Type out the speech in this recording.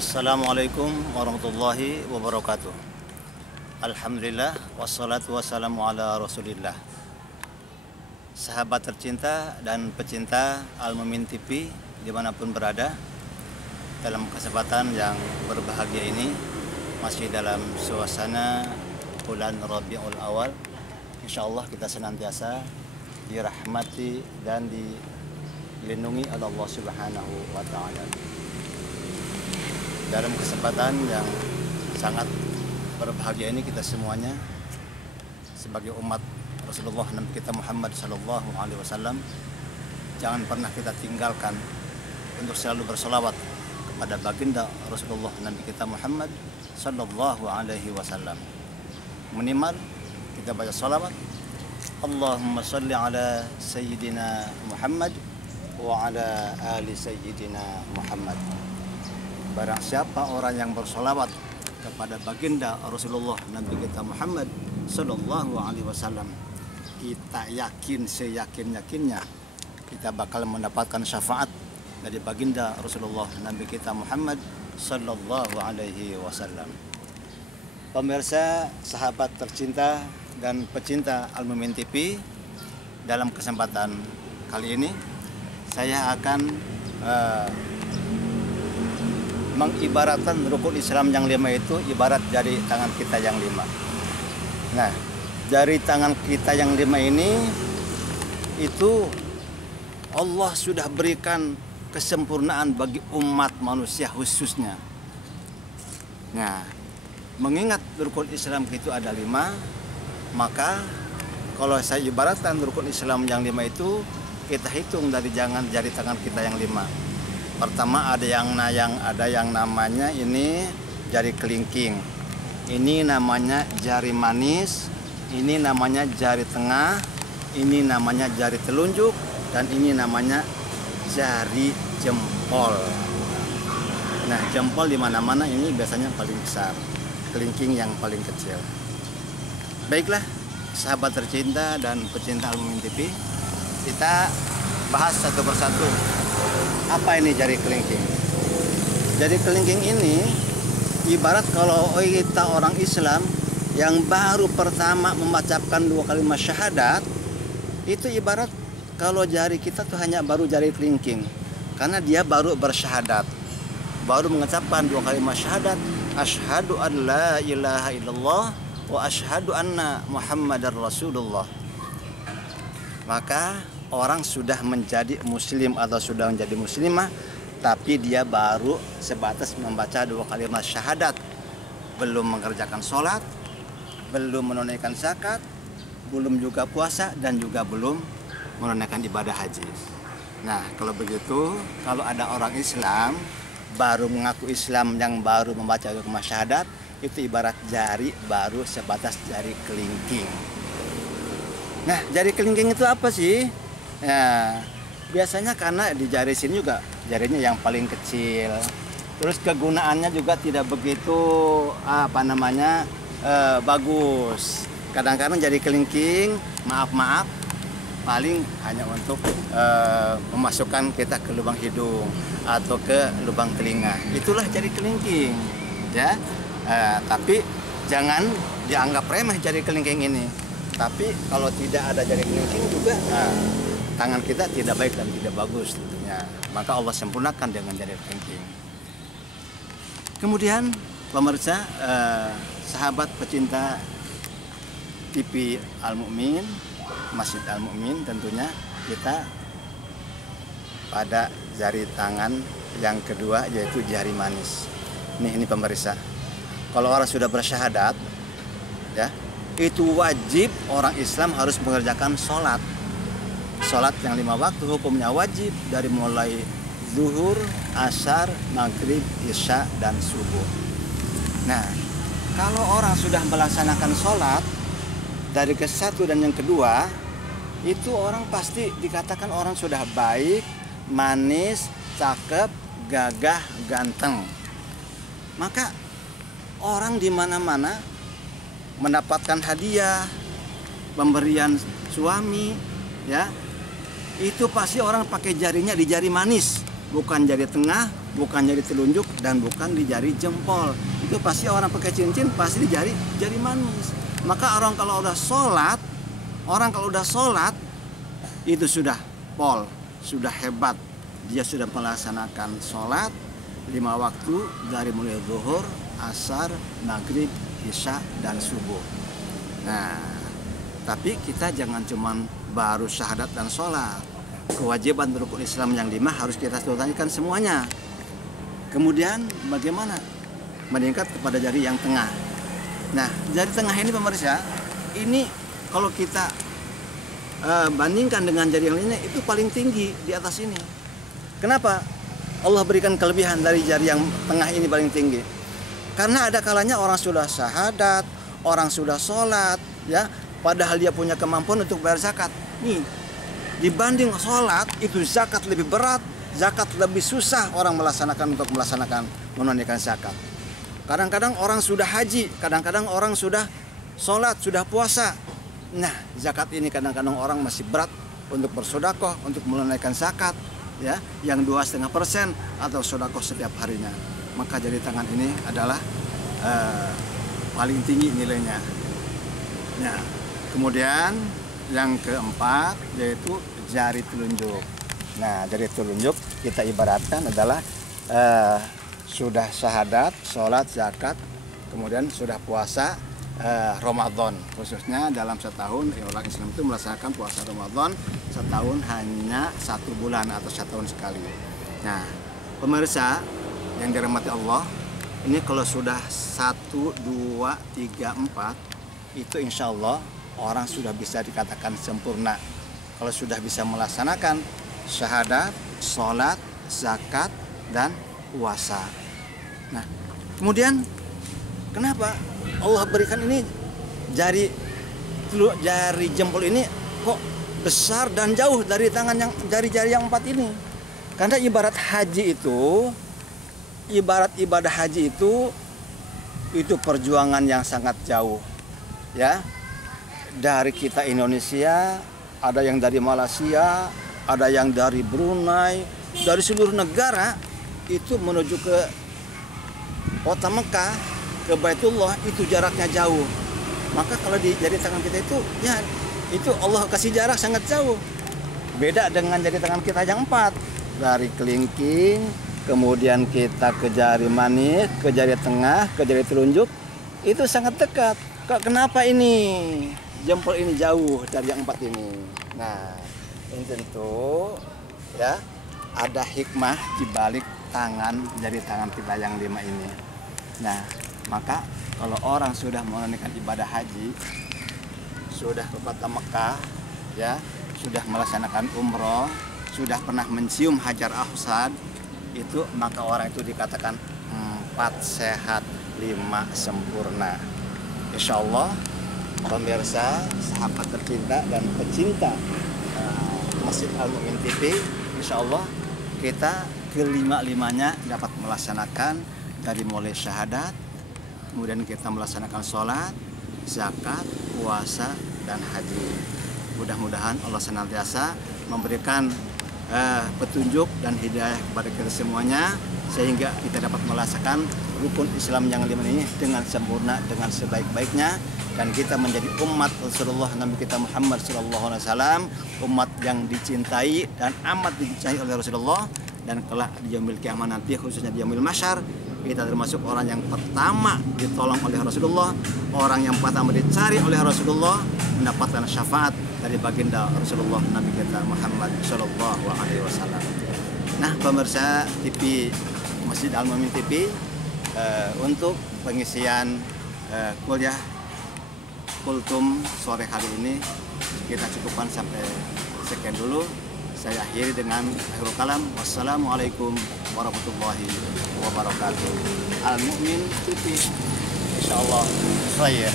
Assalamualaikum warahmatullahi wabarakatuh. Alhamdulillah wassalatu wassalamu ala rasulillah. Sahabat tercinta dan pecinta Al-Mumin TV dimanapun berada, dalam kesempatan yang berbahagia ini masih dalam suasana bulan Rabiul Awal, insyaallah kita senantiasa dirahmati dan dilindungi oleh Allah Subhanahu wa Ta'ala. Dalam kesempatan yang sangat berbahagia ini, kita semuanya sebagai umat Rasulullah Nabi kita Muhammad Sallallahu Alaihi Wasallam, jangan pernah kita tinggalkan untuk selalu bersolawat kepada baginda Rasulullah Nabi kita Muhammad Sallallahu Alaihi Wasallam. Minimal kita baca solawat, Allahumma salli ala Sayyidina Muhammad wa ala ali Sayyidina Muhammad. Barang siapa orang yang bersolawat kepada baginda Rasulullah Nabi kita Muhammad Sallallahu Alaihi Wasallam, kita yakin seyakin-yakinnya kita bakal mendapatkan syafaat dari baginda Rasulullah Nabi kita Muhammad Sallallahu Alaihi Wasallam. Pemirsa, sahabat tercinta dan pecinta Al-Mumin TV, dalam kesempatan kali ini saya akan mengibaratkan rukun Islam yang 5 itu ibarat jari tangan kita yang 5. Nah, jari tangan kita yang 5 ini itu Allah sudah berikan kesempurnaan bagi umat manusia khususnya. Nah, mengingat rukun Islam itu ada 5, maka kalau saya ibaratkan rukun Islam yang 5 itu, kita hitung dari jari tangan kita yang 5. Pertama ada yang namanya ini jari kelingking, ini namanya jari manis, ini namanya jari tengah, ini namanya jari telunjuk, dan ini namanya jari jempol. Nah, jempol di mana-mana ini biasanya paling besar, kelingking yang paling kecil. Baiklah, sahabat tercinta dan pecinta Al-Mumin TV, kita bahas satu persatu. Apa ini jari kelingking? Jari kelingking ini ibarat kalau kita orang Islam yang baru pertama mengucapkan 2 kalimat syahadat, itu ibarat kalau jari kita tuh hanya baru jari kelingking, karena dia baru bersyahadat, baru mengucapkan 2 kalimat syahadat, asyhadu an la ilaha illallah wa asyhadu anna muhammadar rasulullah. Maka orang sudah menjadi muslim atau sudah menjadi muslimah, tapi dia baru sebatas membaca 2 kalimat syahadat, belum mengerjakan sholat, belum menunaikan zakat, belum juga puasa, dan juga belum menunaikan ibadah haji. Nah, kalau begitu, kalau ada orang Islam baru mengaku Islam yang baru membaca 2 kalimat syahadat, itu ibarat jari baru sebatas jari kelingking. Nah, jari kelingking itu apa sih? Ya, biasanya karena di jari sini juga jarinya yang paling kecil. Terus kegunaannya juga tidak begitu bagus. Kadang-kadang jari kelingking, maaf, paling hanya untuk memasukkan kita ke lubang hidung atau ke lubang telinga. Itulah jari kelingking, ya. Tapi jangan dianggap remeh jari kelingking ini. Tapi kalau tidak ada jari kelingking juga, tangan kita tidak baik dan tidak bagus tentunya. Maka Allah sempurnakan dengan jari kelingking. Kemudian pemirsa, sahabat pecinta TV Al-Mumin, Masjid Al-Mumin, tentunya kita pada jari tangan yang kedua yaitu jari manis. Ini pemirsa. Kalau orang sudah bersyahadat, ya, itu wajib orang Islam harus mengerjakan sholat. Sholat yang 5 waktu hukumnya wajib dari mulai zuhur, asar, maghrib, isya, dan subuh. Nah, kalau orang sudah melaksanakan sholat dari ke-1 dan yang kedua, itu orang pasti dikatakan orang sudah baik, manis, cakep, gagah, ganteng. Maka orang di mana-mana mendapatkan hadiah, pemberian suami, ya, itu pasti orang pakai jarinya di jari manis. bukan jari tengah, bukan jari telunjuk, dan bukan di jari jempol. Itu pasti orang pakai cincin pasti di jari manis. Maka orang kalau udah sholat itu sudah pol, sudah hebat. Dia sudah melaksanakan sholat 5 waktu dari mulai zuhur, asar, maghrib, isya, dan subuh. Nah, tapi kita jangan cuman baru syahadat dan sholat. Kewajiban rukun Islam yang 5 harus kita tunaikan semuanya. Kemudian bagaimana meningkat kepada jari yang tengah. Nah, jari tengah ini pemirsa, ini kalau kita bandingkan dengan jari yang lainnya itu paling tinggi di atas ini. Kenapa Allah berikan kelebihan dari jari yang tengah ini paling tinggi? Karena ada kalanya orang sudah syahadat, orang sudah sholat, ya, padahal dia punya kemampuan untuk bayar zakat. Nih, dibanding sholat itu zakat lebih berat, zakat lebih susah orang untuk melaksanakan menunaikan zakat. Kadang-kadang orang sudah haji, kadang-kadang orang sudah sholat, sudah puasa. Nah, zakat ini kadang-kadang orang masih berat untuk bersedekah, untuk menunaikan zakat, ya, yang 2,5% atau sedekah setiap harinya. Maka jari tangan ini adalah paling tinggi nilainya. Nah, kemudian yang keempat yaitu jari telunjuk. Nah, jari telunjuk kita ibaratkan adalah sudah syahadat, sholat, zakat, kemudian sudah puasa Ramadan. Khususnya dalam setahun orang Islam itu melaksanakan puasa Ramadan setahun hanya 1 bulan atau 1 tahun sekali. Nah, pemirsa yang dirahmati Allah, ini kalau sudah 1, 2, 3, 4 itu insya Allah orang sudah bisa dikatakan sempurna. Kalau sudah bisa melaksanakan syahadat, sholat, zakat, dan puasa. Nah, kemudian kenapa Allah berikan ini jari jempol ini kok besar dan jauh dari tangan yang jari-jari yang 4 ini? Karena ibarat ibadah haji itu perjuangan yang sangat jauh, ya. Dari kita Indonesia, ada yang dari Malaysia, ada yang dari Brunei, dari seluruh negara itu menuju ke kota Mekah, ke Baitullah, itu jaraknya jauh. Maka kalau di jari tangan kita itu, ya itu Allah kasih jarak sangat jauh. Beda dengan jari tangan kita yang 4, dari kelingking, kemudian kita ke jari manis, ke jari tengah, ke jari telunjuk, itu sangat dekat. Kenapa ini jempol ini jauh dari yang 4 ini? Nah, ini tentu ya ada hikmah di balik jari tangan kita yang 5 ini. Nah, maka kalau orang sudah menunaikan ibadah haji, sudah ke kota Mekah, ya, sudah melaksanakan umroh, sudah pernah mencium Hajar Aswad, itu maka orang itu dikatakan 4 sehat, 5 sempurna. Insya Allah, pemirsa, sahabat tercinta dan pecinta Masjid Al-Mu'min TV, insya Allah kita kelima-limanya dapat melaksanakan dari mulai syahadat, kemudian kita melaksanakan sholat, zakat, puasa, dan haji. Mudah-mudahan Allah senantiasa memberikan petunjuk dan hidayah kepada kita semuanya, sehingga kita dapat melaksanakan rukun Islam yang 5 ini dengan sempurna, dengan sebaik-baiknya, dan kita menjadi umat Rasulullah Nabi kita Muhammad SAW, umat yang dicintai dan amat dicintai oleh Rasulullah. Dan kelak di yaumil kiamah nanti, khususnya di yaumil mahsyar, kita termasuk orang yang pertama ditolong oleh Rasulullah, orang yang pertama dicari oleh Rasulullah, mendapatkan syafaat dari baginda Rasulullah Nabi kita Muhammad SAW. Nah, pemirsa TV Masjid Al-Mu'min TV, untuk pengisian kuliah kultum sore hari ini kita cukupkan sampai sekian dulu. Saya akhiri dengan akhirul kalam. Wassalamualaikum warahmatullahi wabarakatuh. Al-Mu'min TV, insyaallah khair.